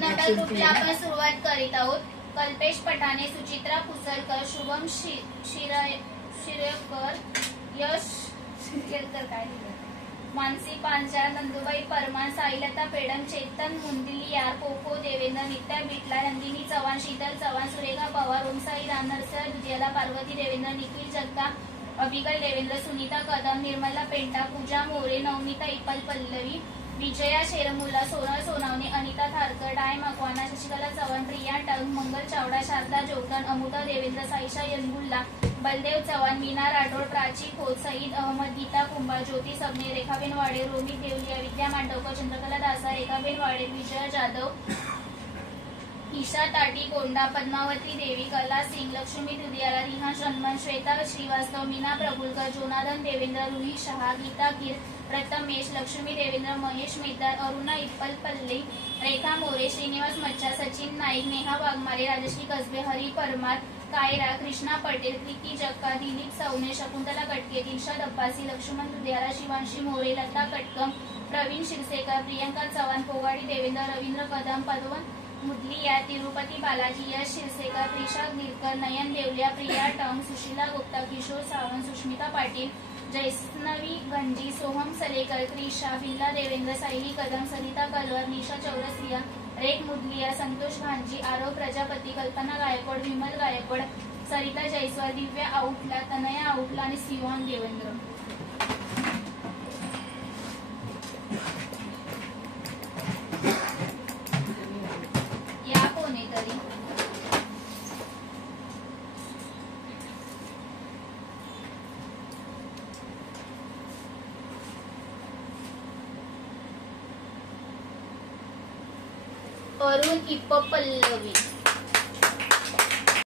Number ग्रुपला आपण सुरुवात करीत आहोत. कल्पेश पठाणे, सुचित्रा पुसलकर, शुभम शिरकर, यश शिरकर, काय मानसी पांचाळ, नंदुबाई परमान, साईलता पेडम, चेतन मुंदलियार, कोको देवेंद्र, नित्या बिटला, नंदिनी चव्हाण, शीतल चव्हाण, सुरेखा पवार, ओमसाई रानरसर, दुधियाला पार्वती देवेंद्र, निखिल जगताप, अभिगल देवेंद्र, सुनीता कदम, निर्मला पेंटा, पूजा मोरे, नवनीता इपल पल्लवी, विजया शेरमुला, सोनल सोनावणे, अनिता थारकर, डाय मकवाना, शशिकला चव्हाण, प्रिया टंग, मंगल चावडा, शारदा जोगदन, अमुता देवेंद्र, साईशा यनगुल्ला, बलदेव चव्हाण, मीना राठोड, प्राची खोत, सईद अहमद, गीता कुंभार, ज्योती सबने, रेखाबेन वाडे, रोमित देवलिया, विद्या मांडवकर, चंद्रकला दासा, रेखाबेन वाडे, विजय जाधव, ईशा ताटी कोंडा, पद्मावती देवी, कला सिंग, लक्ष्मी दुधियाला, रिहा शन्मन, श्वेता श्रीवास्तव, मीना प्रभुलकर, जोनाधन देवेंद्र, रुही शहा, गीता गिर, प्रथमेश, लक्ष्मी देवेंद्र, महेश मेहदार, अरुणा इप्पल पल्ले, रेखा मोरे, श्रीनिवास मच्छा, सचिन नाईक, नेहा वाघमारे, राजश्री कसबे, हरी परमार, कायरा, कृष्णा पटेल, प्रीती जक्का, दिलीप सवने, शकुंतला कटके, दिलशाद अब्बासी, लक्ष्मण दुधियाला, शिवांशी मोरे, लता कटकम, प्रवीण शिरसेकर, प्रियंका चव्हाण, पोगाडी देवेंद्र, रवींद्र कदम, पदवन मुदलिया, तिरुपती बालाजी, यश शिरसेकर, त्रिशा गिरकर, नयन देवलिया, प्रिया टंग, सुशीला गुप्ता, किशोर सावंत, सुष्मिता पाटील, जैस्नवी गंजी, सोहम सलेकर, त्रिशा, बिल्ला देवेंद्र, सायली कदम, सरिता कलवर, निशा चौरसिया, रेख मुदलिया, संतोष भांजी, आरव प्रजापती, कल्पना गायकवाड, विमल गायकवाड, सरिता जयस्वाल, दिव्या आउटला, तनया आउटला आणि सिवान देवेंद्र. अरुण इप्पल्लवी,